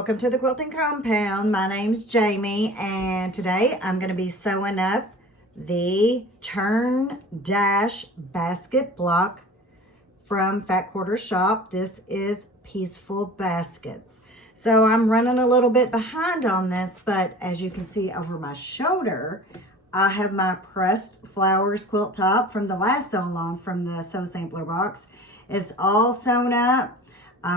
welcome to the Quilting Compound. My name's Jamie, and today I'm going to be sewing up the Churn basket block from Fat Quarter Shop. This is Pieceful Baskets. So I'm running a little bit behind on this, but as you can see over my shoulder, I have my pressed Flowers Quilt Top from the last sew along from the sew sampler box. It's all sewn up.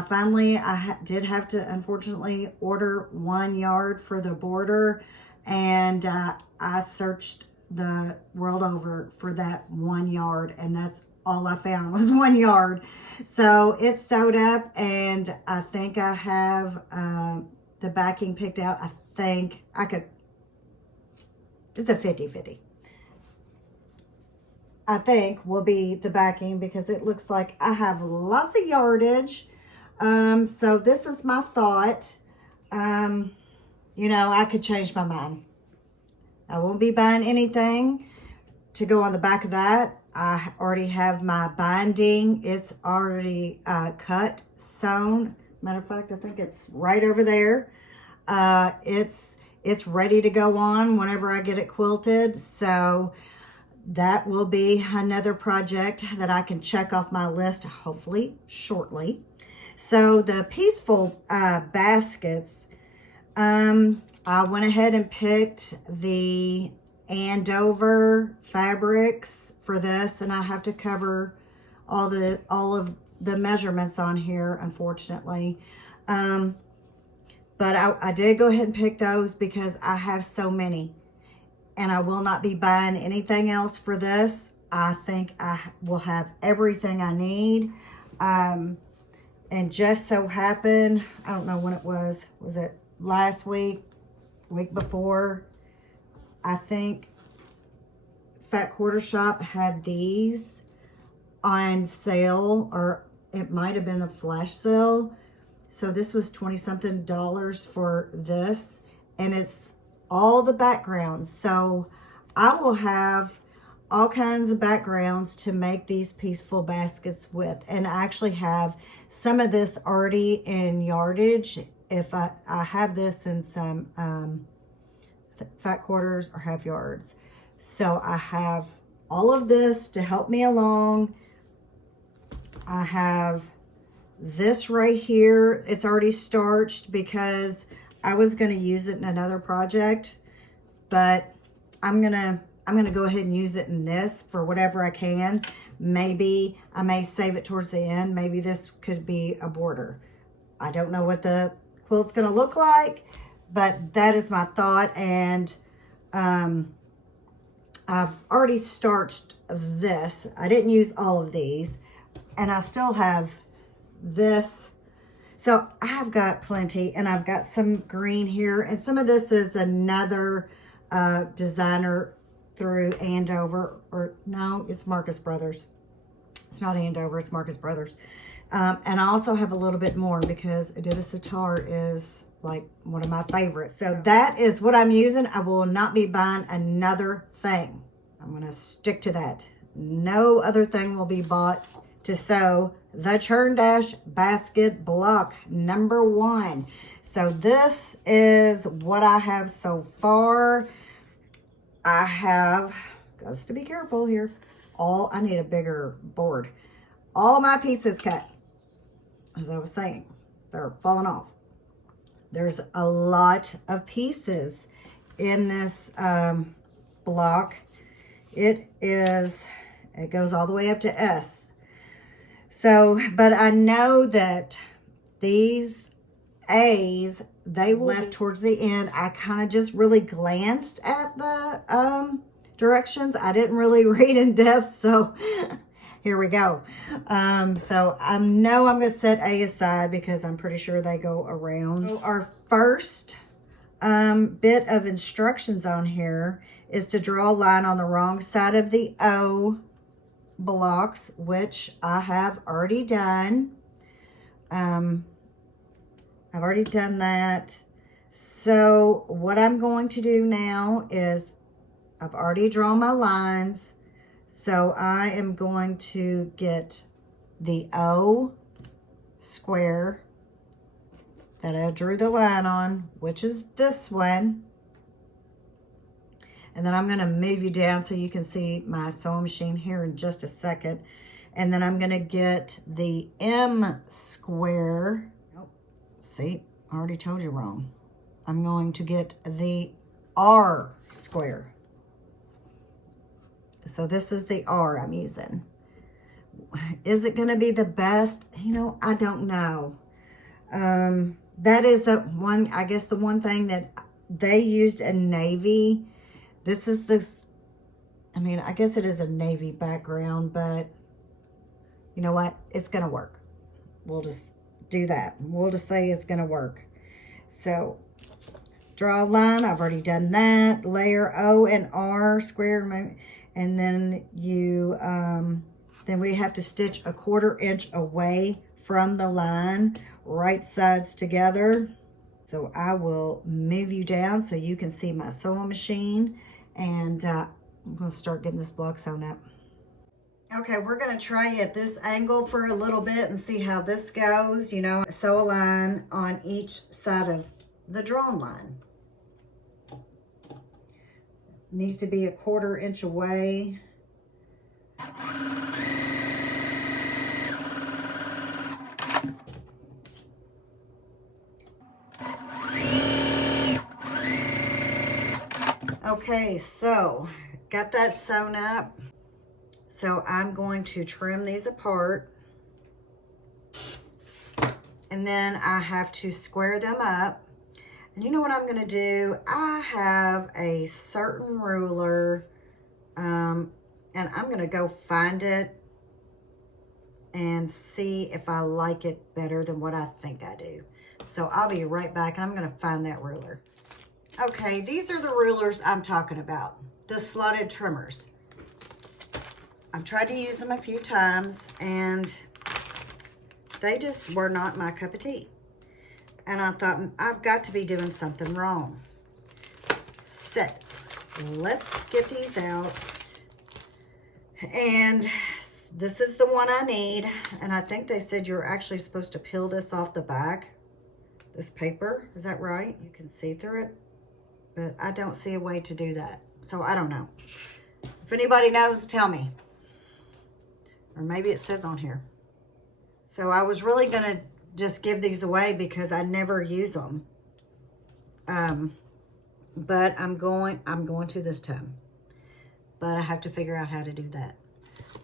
Finally, I did have to, unfortunately, order 1 yard for the border, and I searched the world over for that 1 yard, and that's all I found was 1 yard. So it's sewed up, and I think I have the backing picked out. I think I could, it's a 50-50. I think will be the backing because it looks like I have lots of yardage. So this is my thought. You know, I could change my mind. I won't be buying anything to go on the back of that. I already have my binding. It's already cut, sewn. Matter of fact, I think it's right over there. It's ready to go on whenever I get it quilted. So that will be another project that I can check off my list, hopefully shortly. So the Pieceful baskets, I went ahead and picked the Andover fabrics for this, and I have to cover all of the measurements on here, unfortunately. But I did go ahead and pick those because I have so many, and I will not be buying anything else for this. I think I will have everything I need. And just so happened, I don't know when it was it last week, week before, I think Fat Quarter Shop had these on sale, or it might have been a flash sale. So this was $20-something for this, and it's all the backgrounds. So I will have all kinds of backgrounds to make these Pieceful baskets with, and I actually have some of this already in yardage. If I have this in some fat quarters or half yards, so I have all of this to help me along. I have this right here. It's already starched because I was going to use it in another project, but I'm gonna go ahead and use it in this for whatever I can. Maybe I may save it towards the end. Maybe this could be a border. I don't know what the quilt's gonna look like, but that is my thought. And I've already starched this. I didn't use all of these, and I still have this. So I've got plenty, and I've got some green here, and some of this is another designer through Andover, or no, it's Marcus Brothers. It's not Andover, it's Marcus Brothers. And I also have a little bit more because Adidas Sitar is like one of my favorites. So that is what I'm using. I will not be buying another thing. I'm going to stick to that. No other thing will be bought to sew the Churn basket block number 1. So this is what I have so far. I have, goes to be careful here. I need a bigger board. All my pieces cut. As I was saying, they're falling off. There's a lot of pieces in this block. It goes all the way up to S. So, but I know that these A's, they left towards the end. I kind of just really glanced at the directions. I didn't really read in depth, so here we go. So I know I'm going to set A aside because I'm pretty sure they go around. So our first bit of instructions on here is to draw a line on the wrong side of the O blocks, which I have already done. I've already done that. So what I'm going to do now is I've already drawn my lines. So I am going to get the O square that I drew the line on, which is this one. And then I'm going to move you down so you can see my sewing machine here in just a second. And then I'm going to get the M square. Oh, see, I already told you wrong. I'm going to get the R square. So this is the R I'm using. Is it going to be the best? You know, I don't know. That is the one, I guess the one thing that they used in navy. This is this, I mean, I guess it is a navy background, but you know what? It's going to work. We'll just do that. We'll just say it's going to work. So draw a line. I've already done that. Layer O and R square. And then you, then we have to stitch 1/4 inch away from the line, right sides together. So I will move you down so you can see my sewing machine. And I'm going to start getting this block sewn up. Okay, we're going to try at this angle for a little bit and see how this goes. You know, sew a line on each side of the drawn line. Needs to be 1/4 inch away. Okay, so got that sewn up. So I'm going to trim these apart. And then I have to square them up. And you know what I'm going to do? I have a certain ruler, and I'm going to go find it and see if I like it better than what I think I do. So I'll be right back, and I'm going to find that ruler. Okay, these are the rulers I'm talking about, the slotted trimmers. I've tried to use them a few times, and they just were not my cup of tea. And I thought, I've got to be doing something wrong. So, let's get these out. And this is the one I need. And I think they said you're actually supposed to peel this off the back. This paper, is that right? You can see through it. But I don't see a way to do that. So, I don't know. If anybody knows, tell me. Or maybe it says on here. So, I was really going to just give these away because I never use them. But I'm going to this time. But I have to figure out how to do that.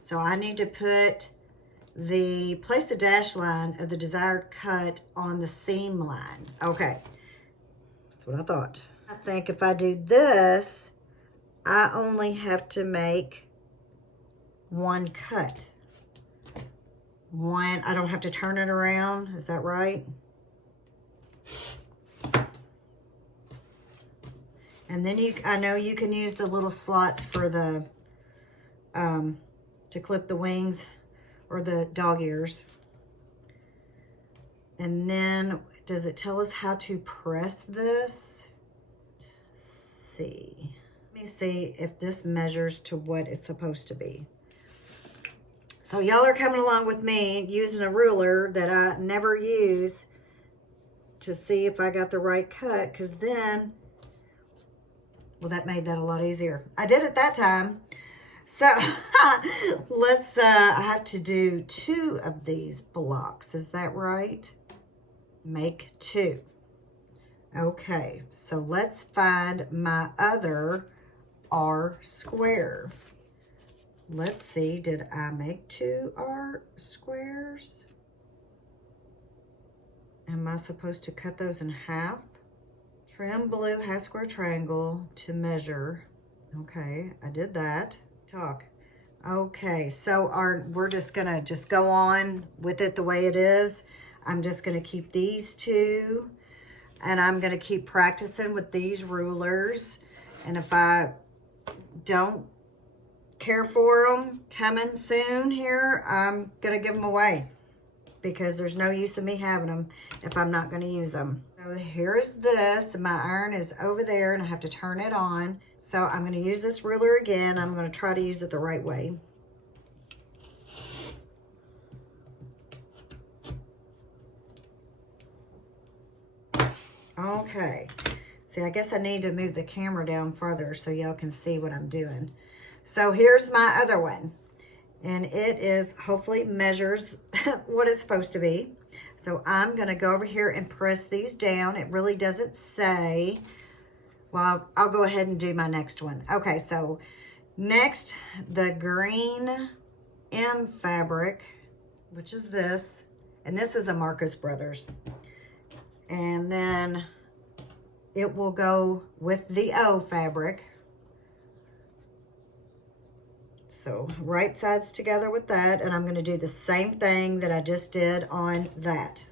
So I need to place the dash line of the desired cut on the seam line. Okay, that's what I thought. I think if I do this, I only have to make one cut. One, I don't have to turn it around. Is that right? And then I know you can use the little slots for the, to clip the wings or the dog ears. And then, does it tell us how to press this? Let's see. Let me see if this measures to what it's supposed to be. So y'all are coming along with me using a ruler that I never use to see if I got the right cut, because then, well, that made that a lot easier. I did it that time. So let's, I have to do 2 of these blocks. Is that right? Make 2. Okay, so let's find my other R square. Let's see, did I make 2 R squares? Am I supposed to cut those in half? Trim blue half square triangle to measure. Okay, I did that. Okay, so we're just gonna go on with it the way it is. I'm just gonna keep these 2, and I'm gonna keep practicing with these rulers. And if I don't care for them coming soon here, I'm gonna give them away, because there's no use in me having them if I'm not gonna use them. So here's this, and my iron is over there, and I have to turn it on. So I'm gonna use this ruler again. I'm gonna try to use it the right way. Okay. See, I guess I need to move the camera down further so y'all can see what I'm doing. So here's my other one. And it is, hopefully measures what it's supposed to be. So I'm going to go over here and press these down. It really doesn't say. Well, I'll go ahead and do my next one. Okay, so next, the green M fabric, which is this. And this is a Marcus Brothers. And then it will go with the O fabric. So right sides together with that, and I'm going to do the same thing that I just did on that.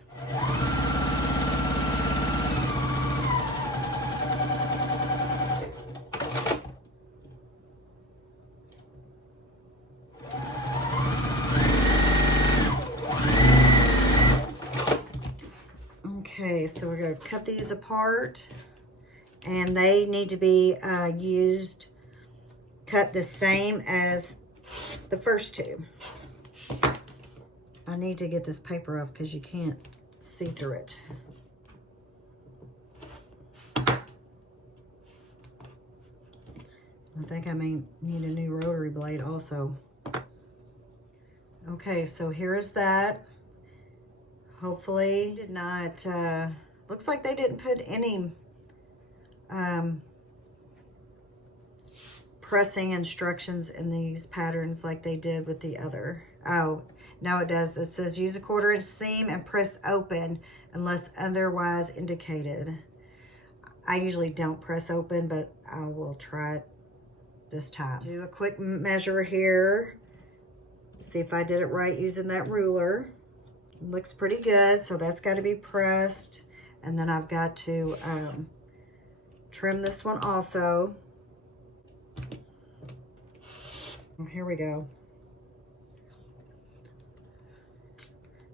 Okay, so we're going to cut these apart, and they need to be cut the same as the first two. I need to get this paper off because you can't see through it. I think I may need a new rotary blade also. Okay, so here's that. Hopefully did not, looks like they didn't put any pressing instructions in these patterns like they did with the other. Oh, no it does. It says use a 1/4 inch seam and press open unless otherwise indicated. I usually don't press open, but I will try it this time. Do a quick measure here. See if I did it right using that ruler. It looks pretty good, so that's got to be pressed. And then I've got to trim this one also. Oh, here we go.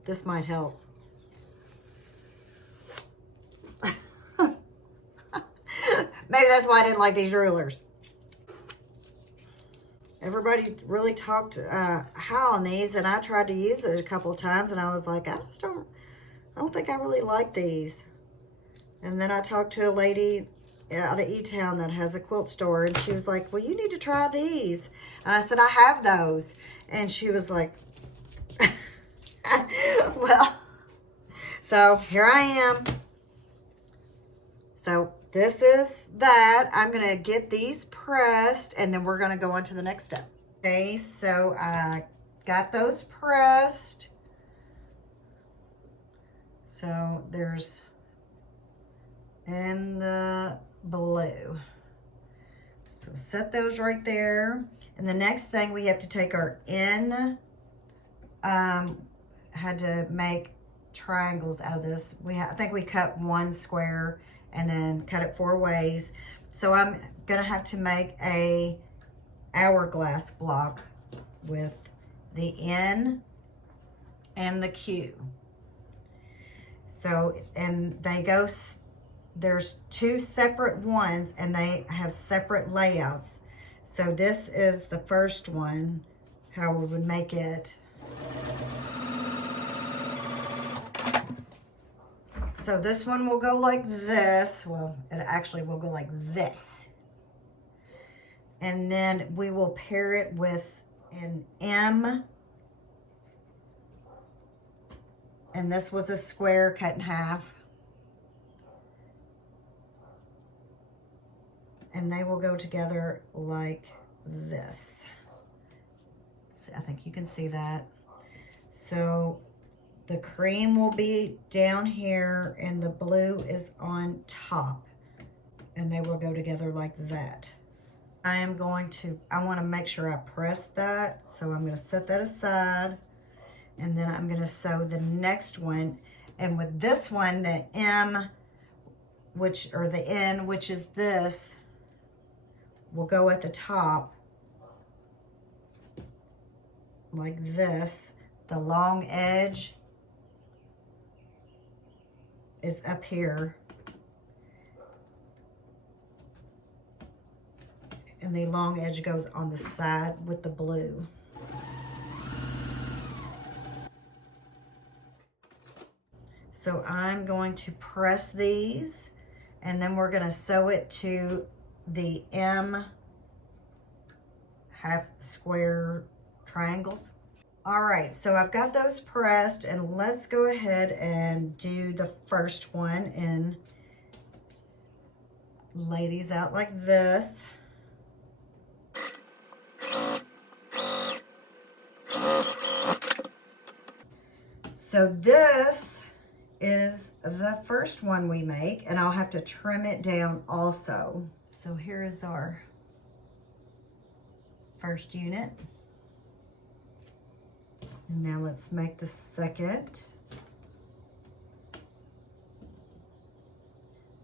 This might help. Maybe that's why I didn't like these rulers. Everybody really talked how on these, and I tried to use it a couple of times, and I was like, I don't think I really like these. And then I talked to a lady out of E-Town that has a quilt store, and she was like, well, you need to try these. And I said, I have those. And she was like, well, so here I am. So this is that. I'm going to get these pressed, and then we're going to go on to the next step. Okay, so I got those pressed. So there's in the blue. So set those right there. And the next thing we have to take our in, had to make triangles out of this. I think we cut one square and then cut it 4 ways. So I'm gonna have to make a hourglass block with the N and the Q. So, and they go, there's 2 separate ones and they have separate layouts. So this is the first one, how we would make it. So this one will go like this. Well, it actually will go like this. And then we will pair it with an M. And this was a square cut in half. And they will go together like this. I think you can see that. So the cream will be down here and the blue is on top. And they will go together like that. I want to make sure I press that. So I'm going to set that aside. And then I'm going to sew the next one. And with this one, the M, or the N, which is this, will go at the top like this. The long edge is up here. And the long edge goes on the side with the blue. So I'm going to press these And then we're gonna sew it to the M half square triangles. All right, so I've got those pressed, and let's go ahead and do the first one and lay these out like this. So this is the first one we make, and I'll have to trim it down also. So here is our first unit. And now let's make the second.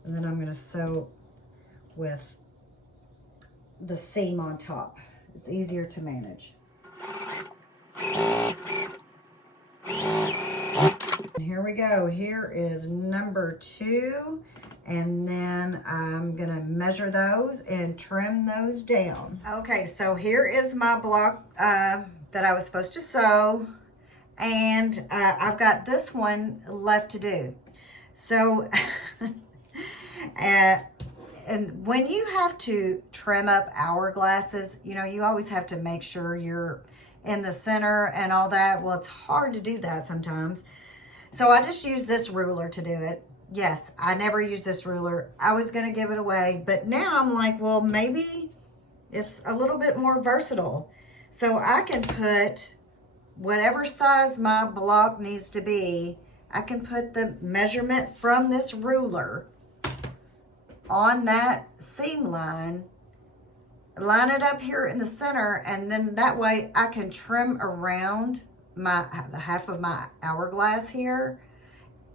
And then I'm going to sew with the seam on top. It's easier to manage. And here we go. Here is number 2. And then I'm going to measure those and trim those down. Okay, so here is my block that I was supposed to sew. And I've got this one left to do. So, and when you have to trim up hourglasses, you know, you always have to make sure you're in the center and all that. Well, it's hard to do that sometimes. So I just use this ruler to do it. Yes, I never use this ruler. I was going to give it away, but now I'm like, well, maybe it's a little bit more versatile. So I can put whatever size my block needs to be. I can put the measurement from this ruler on that seam line, line it up here in the center, and then that way I can trim around the half of my hourglass here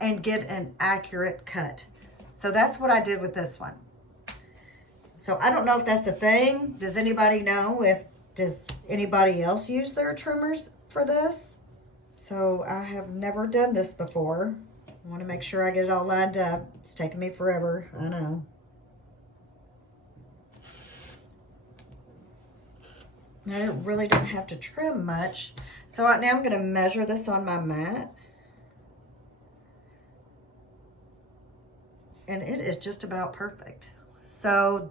and get an accurate cut. So that's what I did with this one. So I don't know if that's a thing. Does anybody know does anybody else use their trimmers for this? So I have never done this before. I want to make sure I get it all lined up. It's taking me forever, I know. I really don't have to trim much. So right now I'm going to measure this on my mat. And it is just about perfect. So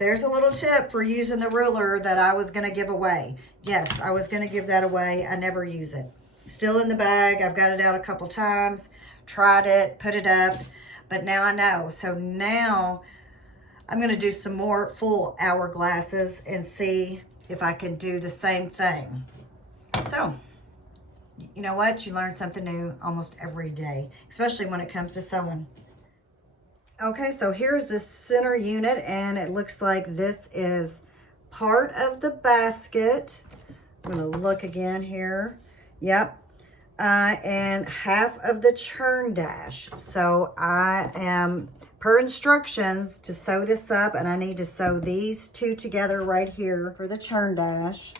there's a little tip for using the ruler that I was going to give away. Yes, I was going to give that away. I never use it. Still in the bag. I've got it out a couple times, tried it, put it up, but now I know. So now I'm going to do some more full hourglasses and see if I can do the same thing. So, you know what? You learn something new almost every day, especially when it comes to sewing. Okay, so here's the center unit, and it looks like this is part of the basket. I'm going to look again here. Yep. And half of the churn dash. So I am, per instructions, to sew this up, and I need to sew these two together right here for the churn dash.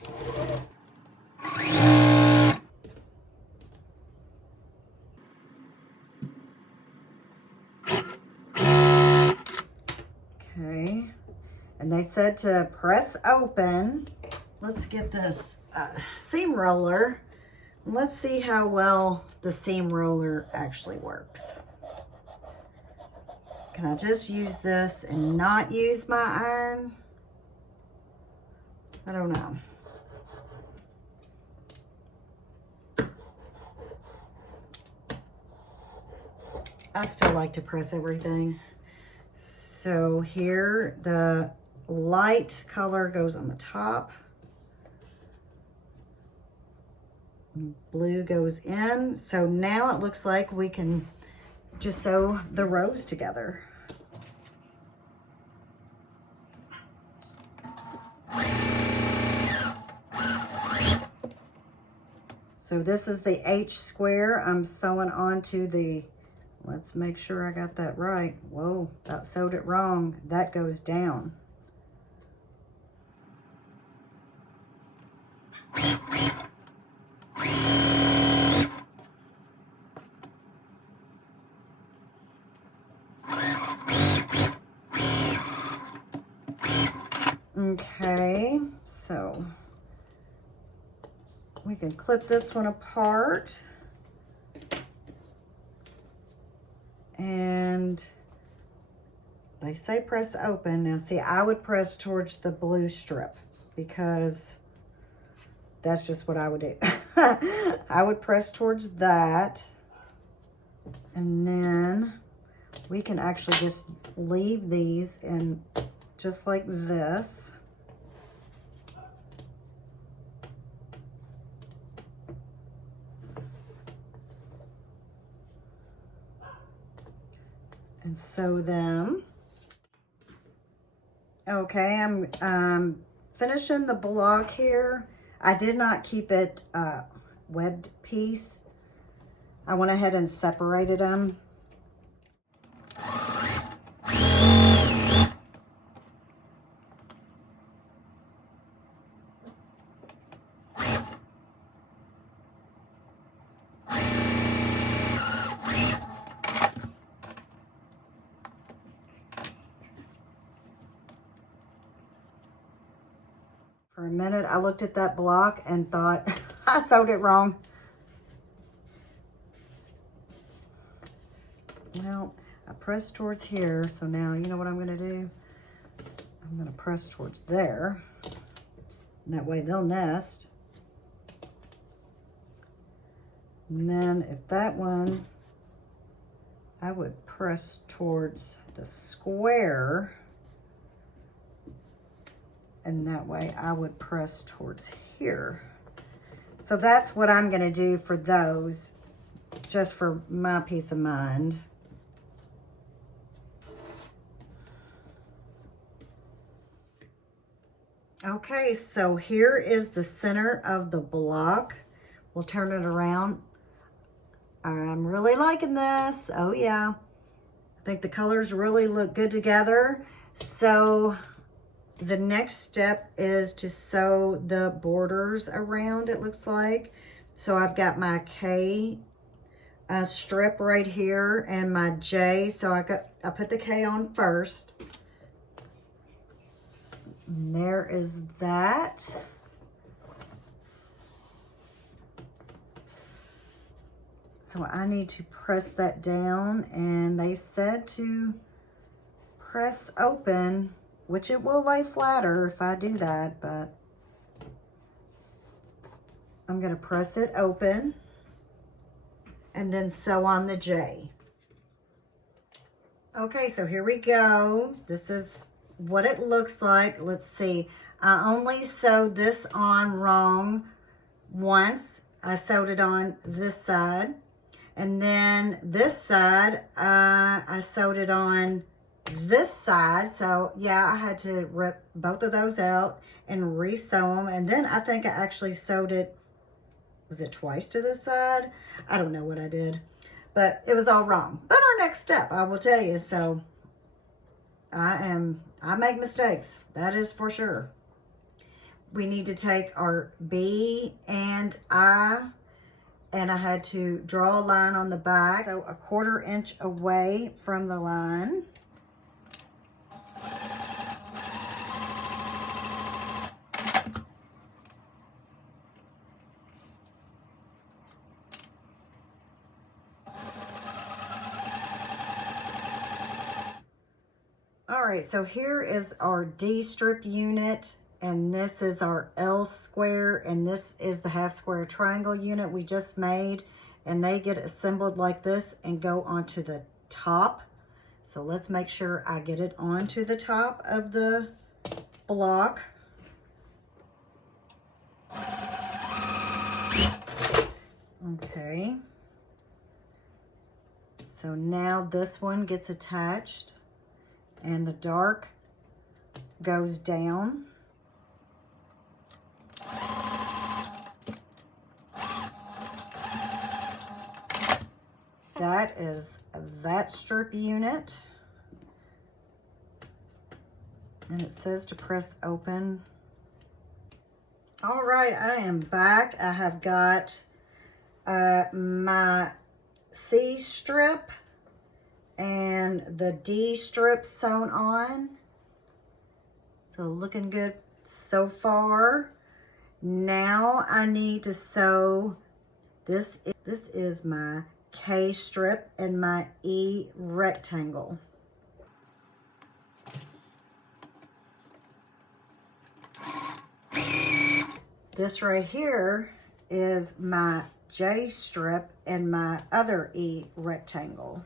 Okay, and they said to press open. Let's get this seam roller. Let's see how well the seam roller actually works. Can I just use this and not use my iron? I don't know. I still like to press everything. So here, the light color goes on the top. Blue goes in. So now it looks like we can just sew the rows together. So this is the H square. I'm sewing onto the, let's make sure I got that right. Whoa, that sewed it wrong. That goes down. Okay, so we can clip this one apart. And They say press open. Now see, I would press towards the blue strip because that's just what I would do. I would press towards that. And then we can actually just leave these in just like this. And sew them. Okay, I'm finishing the block here. I did not keep it webbed piece. I went ahead and separated them. For a minute, I looked at that block and thought, I sewed it wrong. Well, I pressed towards here, so now you know what I'm going to do? I'm going to press towards there. And that way they'll nest. And then if that one, I would press towards the square. And that way I would press towards here. So that's what I'm going to do for those, just for my peace of mind. Okay, so here is the center of the block. We'll turn it around. I'm really liking this. Oh yeah. I think the colors really look good together. So the next step is to sew the borders around, it looks like. So I've got my K strip right here and my J. So I put the K on first. And there is that. So I need to press that down, and they said to press open, which it will lay flatter if I do that, but I'm going to press it open and then sew on the J. Okay, so here we go. This is what it looks like. Let's see. I only sewed this on wrong once. I sewed it on this side. And then this side, I sewed it on this side. So yeah, I had to rip both of those out and re-sew them. And then I think I actually sewed it, was it twice to this side? I don't know what I did, but it was all wrong. But our next step, I will tell you. So I make mistakes. That is for sure. We need to take our B and I, and I had to draw a line on the back, so a 1/4 inch away from the line. All right, so here is our D strip unit, and this is our L square, and this is the 1/2 square triangle unit we just made, and they get assembled like this and go onto the top. So let's make sure I get it onto the top of the block. Okay. So now this one gets attached, and the dark goes down. That is that strip unit. And it says to press open. All right, I am back. I have got my C strip and the D strip sewn on. So looking good so far. Now I need to sew this. This is my K strip and my E rectangle. This right here is my J strip and my other E rectangle.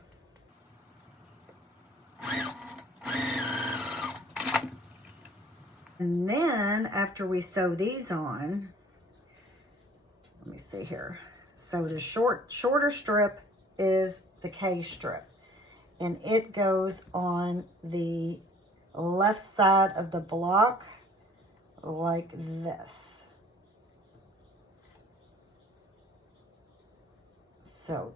And then after we sew these on, let me see here. So the shorter strip is the K strip, and it goes on the left side of the block like this. So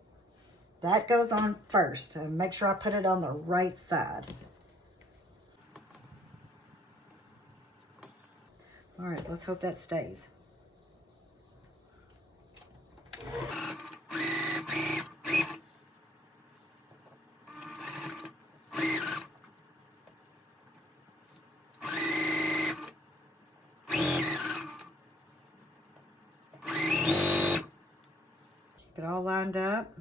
that goes on first, and make sure I put it on the right side. All right, let's hope that stays. Get all lined up.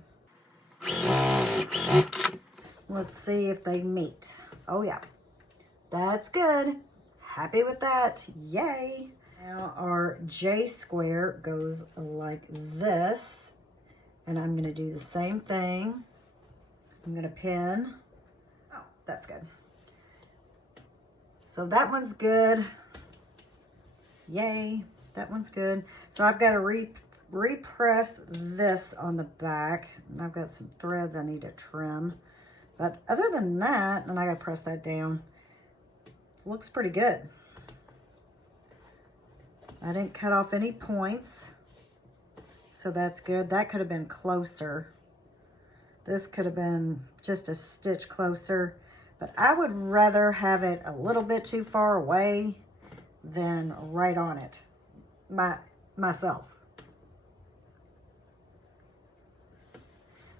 Let's see if they meet. Oh yeah, that's good. Happy with that, yay. Now our J square goes like this, and I'm gonna do the same thing. I'm gonna pin. Oh, that's good. So that one's good. Yay, that one's good. So I've got to repress this on the back, and I've got some threads I need to trim. But other than that, and I gotta press that down, it looks pretty good. I didn't cut off any points, so that's good. That could have been closer. This could have been just a stitch closer, but I would rather have it a little bit too far away than right on it, myself.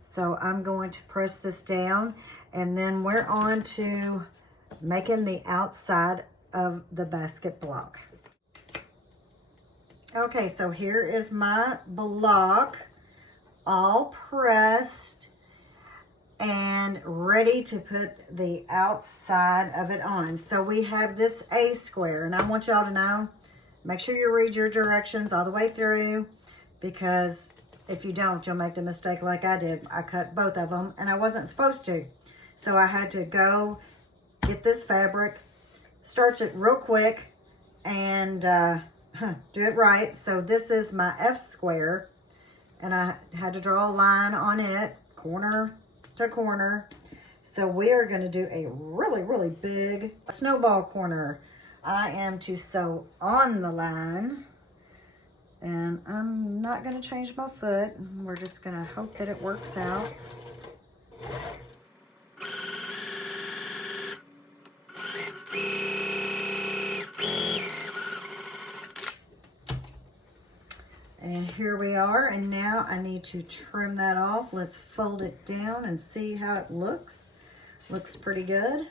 So I'm going to press this down, and then we're on to making the outside of the basket block. Okay, so here is my block, all pressed and ready to put the outside of it on. So we have this A square, and I want y'all to know, make sure you read your directions all the way through, because if you don't, you'll make the mistake like I did. I cut both of them, and I wasn't supposed to. So I had to go get this fabric, starch it real quick, and do it right. So this is my F square, and I had to draw a line on it, corner to corner. So we are going to do a really, really big snowball corner. I am to sew on the line, and I'm not going to change my foot. We're just going to hope that it works out. And here we are, and now I need to trim that off. Let's fold it down and see how it looks. Looks pretty good.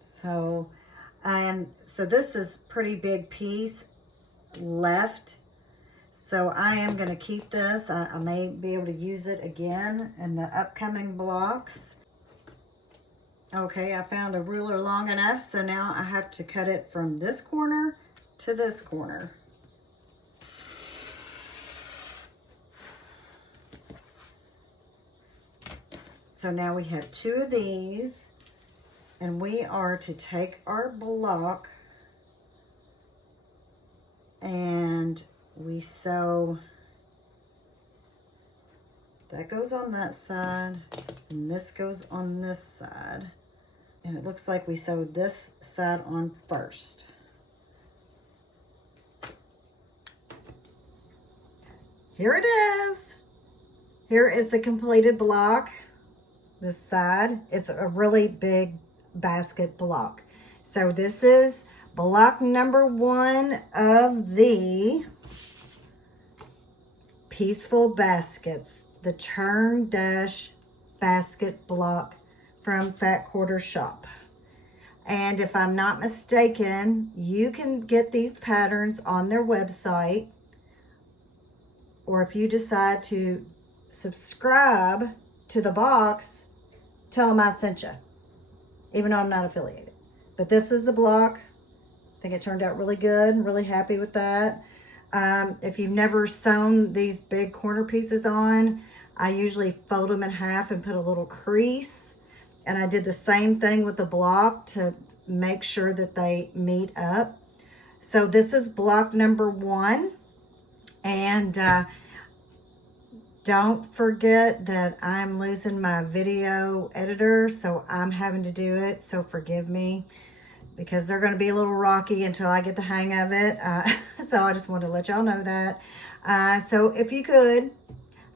So this is pretty big piece left. So I am going to keep this. I may be able to use it again in the upcoming blocks. Okay, I found a ruler long enough, so now I have to cut it from this corner to this corner. So now we have two of these, and we are to take our block and we sew, that goes on that side, and this goes on this side. And it looks like we sewed this side on first. Here it is. Here is the completed block. This side, it's a really big basket block. So this is block number 1 of the Pieceful Baskets, the Churn basket block from Fat Quarter Shop. And if I'm not mistaken, you can get these patterns on their website, or if you decide to subscribe to the box, tell them I sent you, even though I'm not affiliated. But this is the block, I think it turned out really good. I'm really happy with that. If you've never sewn these big corner pieces on, I usually fold them in half and put a little crease. And I did the same thing with the block to make sure that they meet up. So this is block number 1. And don't forget that I'm losing my video editor, so I'm having to do it. So forgive me, because they're going to be a little rocky until I get the hang of it. So I just wanted to let y'all know that. So if you could,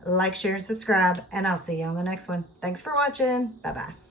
like, share, and subscribe, and I'll see you on the next one. Thanks for watching. Bye-bye.